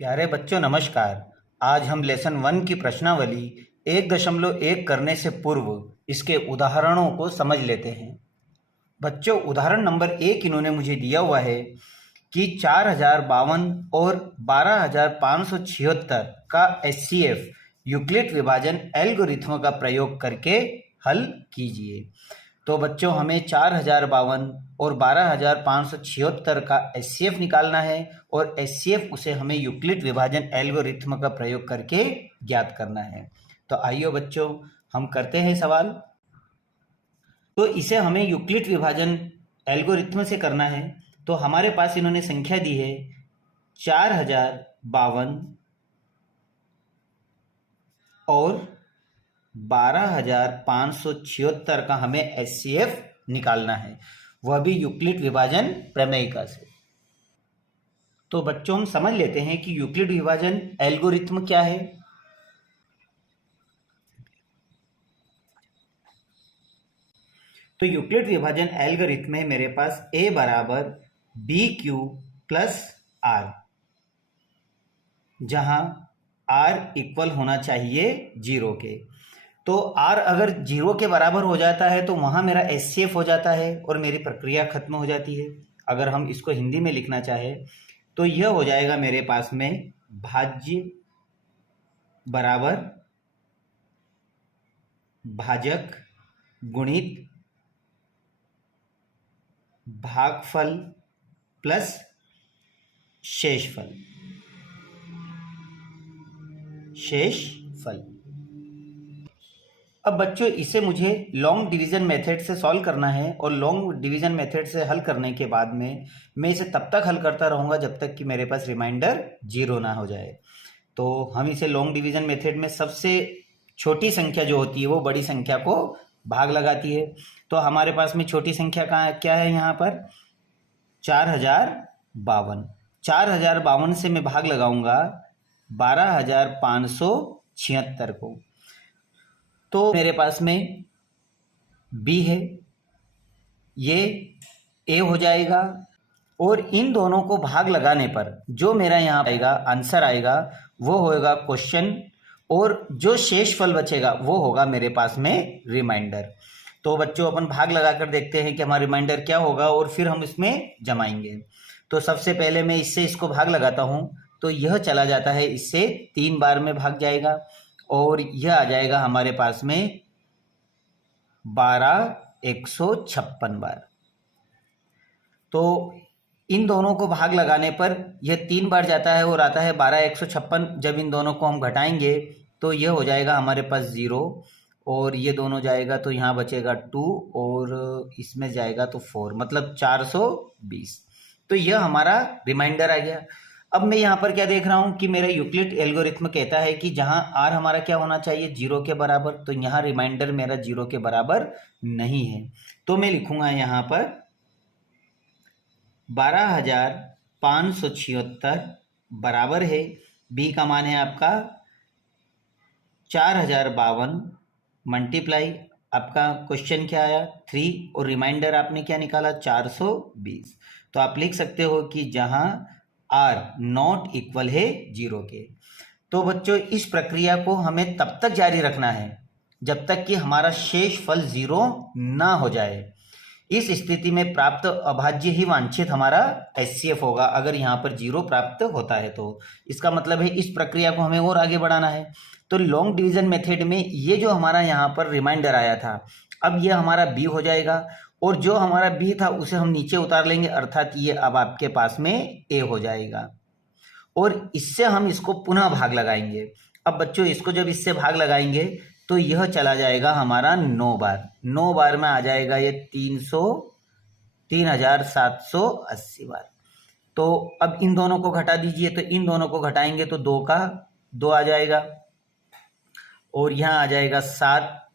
प्यारे बच्चों नमस्कार। आज हम लेसन 1 की प्रश्नावली 1.1 करने से पूर्व इसके उदाहरणों को समझ लेते हैं। बच्चों उदाहरण नंबर 1 इन्होंने मुझे दिया हुआ है कि 4052 और 12576 का एचसीएफ यूक्लिड विभाजन एल्गोरिथ्म का प्रयोग करके हल कीजिए। तो बच्चों हमें 4052 और 12576 का एचसीएफ निकालना है और एचसीएफ उसे हमें यूक्लिड विभाजन एल्गोरिथ्म का प्रयोग करके ज्ञात करना है। तो आइए बच्चों हम करते हैं सवाल। तो इसे हमें यूक्लिड विभाजन एल्गोरिथ्म से करना है। तो हमारे पास इन्होंने संख्या दी है 4052 और 12576 का हमें एचसीएफ निकालना है, वह भी यूक्लिड विभाजन प्रमेयिका से। तो बच्चों हम समझ लेते हैं कि यूक्लिड विभाजन एल्गोरिथ्म क्या है। तो यूक्लिड विभाजन एल्गोरिथ्म में मेरे पास a बराबर बी क्यू प्लस आर, जहां r इक्वल होना चाहिए 0 के। तो r अगर 0 के बराबर हो जाता है तो वहां मेरा एचसीएफ हो जाता है और मेरी प्रक्रिया खत्म हो जाती है। अगर हम इसको हिंदी में लिखना चाहे तो यह हो जाएगा मेरे पास में भाज्य बराबर भाजक गुणित भागफल प्लस शेषफल। अब बच्चों इसे मुझे लॉन्ग डिवीजन मेथड से सॉल्व करना है और लॉन्ग डिवीजन मेथड से हल करने के बाद में मैं इसे तब तक हल करता रहूँगा जब तक कि मेरे पास रिमाइंडर 0 ना हो जाए। तो हम इसे लॉन्ग डिवीजन मेथड में सबसे छोटी संख्या जो होती है वो बड़ी संख्या को भाग लगाती है। तो हमारे पास में छोटी संख्या कहाँ क्या है, यहाँ पर 4052। 4052 से मैं भाग लगाऊंगा 12576 को। तो मेरे पास में b है, ये a हो जाएगा और इन दोनों को भाग लगाने पर जो मेरा यहाँ आएगा आंसर आएगा वो होगा क्वेश्चन, और जो शेष फल बचेगा वो होगा मेरे पास में रिमाइंडर। तो बच्चों अपन भाग लगाकर देखते हैं कि हमारा रिमाइंडर क्या होगा और फिर हम इसमें जमाएंगे। तो सबसे पहले मैं इससे इसको भाग लगाता हूँ, तो यह चला जाता है, इससे 3 बार में भाग जाएगा और यह आ जाएगा हमारे पास में 12156 बार। तो इन दोनों को भाग लगाने पर यह 3 बार जाता है और आता है 12156। जब इन दोनों को हम घटाएंगे तो यह हो जाएगा हमारे पास 0 और ये दोनों जाएगा तो यहाँ बचेगा 2 और इसमें जाएगा तो 4, मतलब 420। तो यह हमारा रिमाइंडर आ गया। अब मैं यहाँ पर क्या देख रहा हूँ कि मेरा यूक्लिड एल्गोरिथ्म कहता है कि जहाँ r हमारा क्या होना चाहिए 0 के बराबर, तो यहाँ रिमाइंडर मेरा 0 के बराबर नहीं है। तो मैं लिखूंगा यहाँ पर 12576 बराबर है, b का मान है आपका 4052 मल्टीप्लाई आपका क्वेश्चन क्या आया 3 और रिमाइंडर आपने क्या निकाला 420। तो आप लिख सकते हो कि जहां r नॉट इक्वल है 0 के। तो बच्चों इस प्रक्रिया को हमें तब तक जारी रखना है जब तक कि हमारा शेष फल 0 ना हो जाए। इस स्थिति में प्राप्त अभाज्य ही वांछित हमारा एचसीएफ होगा। अगर यहाँ पर 0 प्राप्त होता है तो इसका मतलब है इस प्रक्रिया को हमें और आगे बढ़ाना है। तो लॉन्ग डिवीजन मेथड में ये जो हमारा यहाँ पर रिमाइंडर आया था, अब ये हमारा बी हो जाएगा और जो हमारा बी था उसे हम नीचे उतार लेंगे, अर्थात ये अब आपके पास में ए हो जाएगा और इससे हम इसको पुनः भाग लगाएंगे। अब बच्चों इसको जब इससे भाग लगाएंगे तो यह चला जाएगा हमारा 9 बार। 9 बार में आ जाएगा ये 3780 बार। तो अब इन दोनों को घटा दीजिए, तो इन दोनों को घटाएंगे तो 2 का 2 आ जाएगा और यहाँ आ जाएगा 7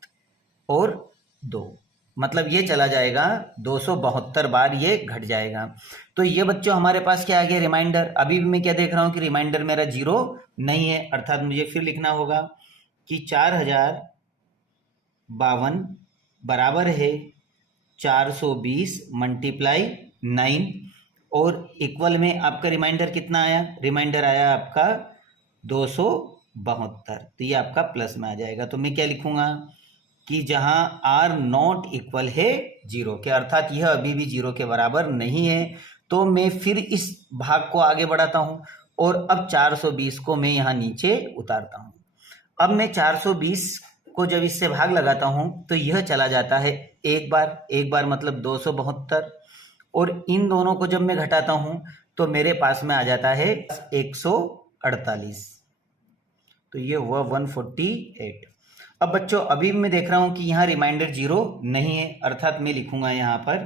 और 2, मतलब ये चला जाएगा 272 बार, ये घट जाएगा। तो ये बच्चों हमारे पास क्या आ गया रिमाइंडर। अभी भी मैं क्या देख रहा हूँ कि रिमाइंडर मेरा 0 नहीं है, अर्थात मुझे फिर लिखना होगा कि 4052 बराबर है 420 मल्टीप्लाई 9 और इक्वल में आपका रिमाइंडर कितना आया, रिमाइंडर आया आपका 272, तो ये आपका प्लस में आ जाएगा। तो मैं क्या लिखूंगा कि जहां आर नॉट इक्वल है 0 के, अर्थात यह अभी भी 0 के बराबर नहीं है, तो मैं फिर इस भाग को आगे बढ़ाता हूं और अब 420 को मैं यहां नीचे उतारता हूं। अब मैं 420 को जब इससे भाग लगाता हूं तो यह चला जाता है एक बार मतलब 272, और इन दोनों को जब मैं घटाता हूं तो मेरे पास में आ जाता है 148, तो ये हुआ 148। अब बच्चों अभी मैं देख रहा हूं कि यहाँ रिमाइंडर 0 नहीं है, अर्थात मैं लिखूंगा यहाँ पर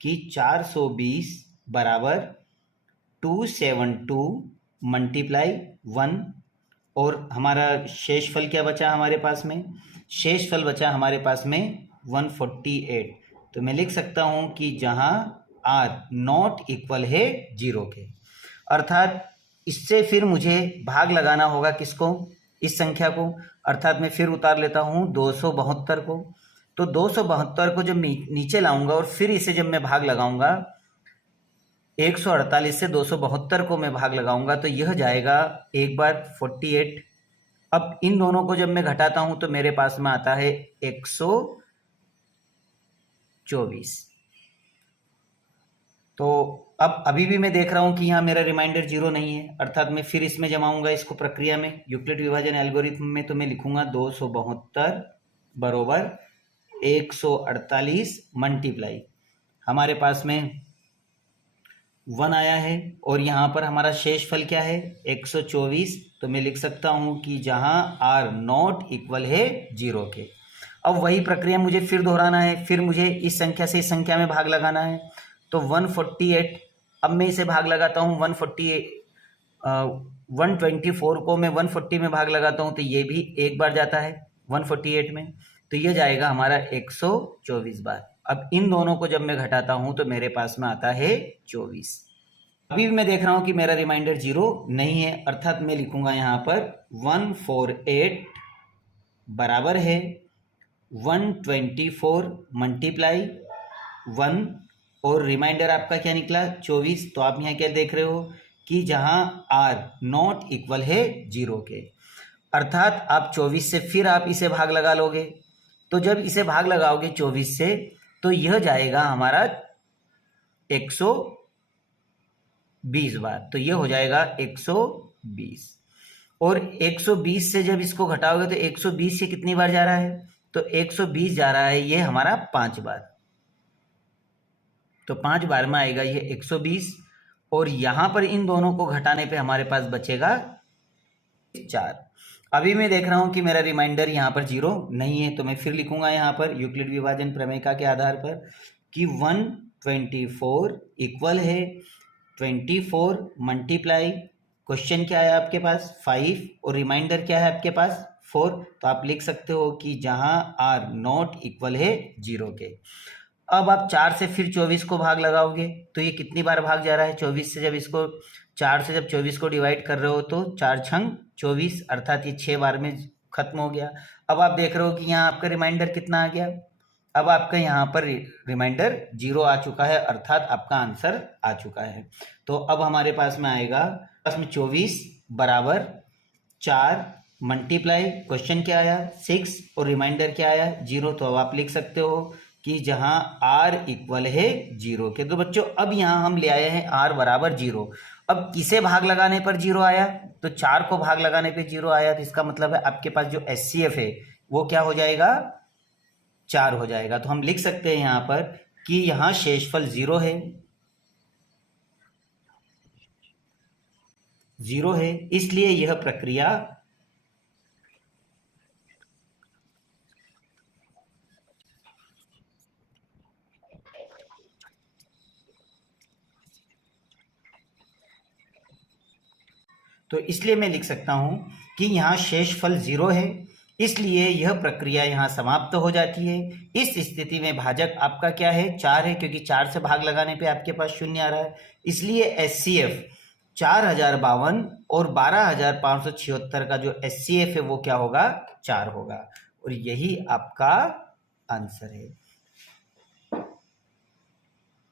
कि 420 बराबर 272 मल्टीप्लाई 1, और हमारा शेष फल क्या बचा हमारे पास में, शेष फल बचा हमारे पास में 148। तो मैं लिख सकता हूं कि जहां आर नॉट इक्वल है 0 के, अर्थात इससे फिर मुझे भाग लगाना होगा किसको, इस संख्या को, अर्थात मैं फिर उतार लेता हूं 272 को। तो 272 को जब नीचे लाऊंगा और फिर इसे जब मैं भाग लगाऊंगा 148 से 272 को मैं भाग लगाऊंगा तो यह जाएगा एक बार 48। अब इन दोनों को जब मैं घटाता हूं तो मेरे पास में आता है 124। तो अब अभी भी मैं देख रहा हूं कि यहां मेरा रिमाइंडर 0 नहीं है, अर्थात मैं फिर इसमें जमाऊंगा इसको प्रक्रिया में, यूक्लिड विभाजन एल्गोरिथम में, तो मैं लिखूंगा 272 बरोबर 148 मल्टीप्लाई, हमारे पास में 1 आया है और यहाँ पर हमारा शेष फल क्या है 124। तो मैं लिख सकता हूँ कि जहाँ आर नॉट इक्वल है 0 के। अब वही प्रक्रिया मुझे फिर दोहराना है, फिर मुझे इस संख्या से इस संख्या में भाग लगाना है। तो 148, अब मैं इसे भाग लगाता हूँ 124 को मैं 140 में भाग लगाता हूँ तो ये भी एक बार जाता है 148 में, तो ये जाएगा हमारा 124 बार। अब इन दोनों को जब मैं घटाता हूं तो मेरे पास में आता है 24। अभी भी मैं देख रहा हूं कि मेरा रिमाइंडर 0 नहीं है, अर्थात मैं लिखूंगा यहां पर 148 बराबर है 124 मल्टीप्लाई 1, और रिमाइंडर आपका क्या निकला 24। तो आप यहाँ क्या देख रहे हो कि जहां आर नॉट इक्वल है 0 के, अर्थात आप 24 से फिर आप इसे भाग लगा लोगे, तो जब इसे भाग लगाओगे 24 से तो यह जाएगा हमारा 120 बार, तो यह हो जाएगा 120, और 120 से जब इसको घटाओगे तो 120 से कितनी बार जा रहा है, तो 120 जा रहा है ये हमारा 5 बार, तो 5 बार में आएगा ये 120, और यहां पर इन दोनों को घटाने पे हमारे पास बचेगा 4। अभी मैं देख रहा हूं कि मेरा रिमाइंडर यहाँ पर 0 नहीं है, तो मैं फिर लिखूंगा यहाँ पर यूक्लिड विभाजन प्रमेय के आधार पर कि 124 इक्वल है 24 मल्टीप्लाई, क्वेश्चन क्या है आपके पास 5, और रिमाइंडर क्या है आपके पास 4। तो आप लिख सकते हो कि जहां आर नॉट इक्वल है 0 के। अब आप 4 से फिर 24 को भाग लगाओगे तो ये कितनी बार भाग जा रहा है 24 से, जब इसको 4 से जब 24 को डिवाइड कर रहे हो तो 4 छंग 24, अर्थात ये 6 बार में खत्म हो गया। अब आप देख रहे हो कि यहाँ आपका रिमाइंडर कितना आ गया, अब आपका यहाँ पर रिमाइंडर 0 आ चुका है, अर्थात आपका आंसर आ चुका है। तो अब हमारे पास में आएगा पास में 24 बराबर 4 मल्टीप्लाई, क्वेश्चन क्या आया 6, और रिमाइंडर क्या आया 0। तो अब आप लिख सकते हो कि जहां r इक्वल है 0 के। तो बच्चों अब यहां हम ले आए हैं r बराबर 0। अब किसे भाग लगाने पर 0 आया, तो 4 को भाग लगाने पे 0 आया, तो इसका मतलब है आपके पास जो HCF है वो क्या हो जाएगा 4 हो जाएगा। तो हम लिख सकते हैं यहां पर कि यहां शेषफल 0 है, 0 है, इसलिए यह प्रक्रिया तो इसलिए मैं लिख सकता हूं कि यहाँ शेषफल 0 है, इसलिए यह प्रक्रिया यहाँ समाप्त हो जाती है। इस स्थिति में भाजक आपका क्या है 4 है, क्योंकि 4 से भाग लगाने पे आपके पास 0 आ रहा है, इसलिए HCF 4052 और 12576 का जो HCF है वो क्या होगा 4 होगा, और यही आपका आंसर है।